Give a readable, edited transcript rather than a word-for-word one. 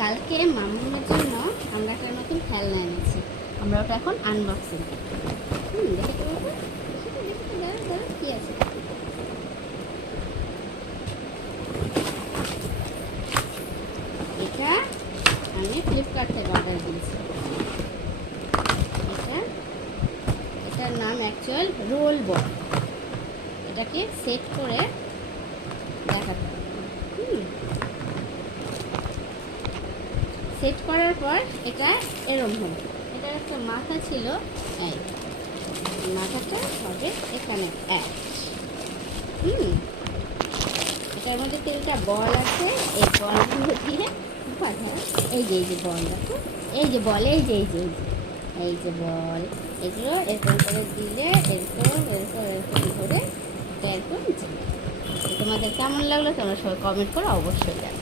কালকে মামুনের জন্য আমরা একটা নতুন খেলনা এনেছি। আমরা ওটা এখন আনবক্সিং করব। দেখে তো বাবা, দেখে তো দাঁড়া কি আছে। এটা আমি ফ্লিপকার্ট থেকে অর্ডার দিয়েছি। এটার নাম অ্যাকচুয়াল রোল বল। এটাকে সেট করে দেখাতে হবে। সেট করার পর এটা এরম হবে। এটার একটা মাথা ছিল, এই মাথাটা হবে এখানে এক। এটার মধ্যে 3টা বল আছে। এই বলগুলো দিয়ে এই যে বল দেখো, এই যে বল, এই যে বল, এগুলো এরকম করে দিলে এরকম ধরে এটা এরকম। তোমাদের কেমন লাগলো তোমরা সবাই কমেন্ট করে অবশ্যই জানাবে।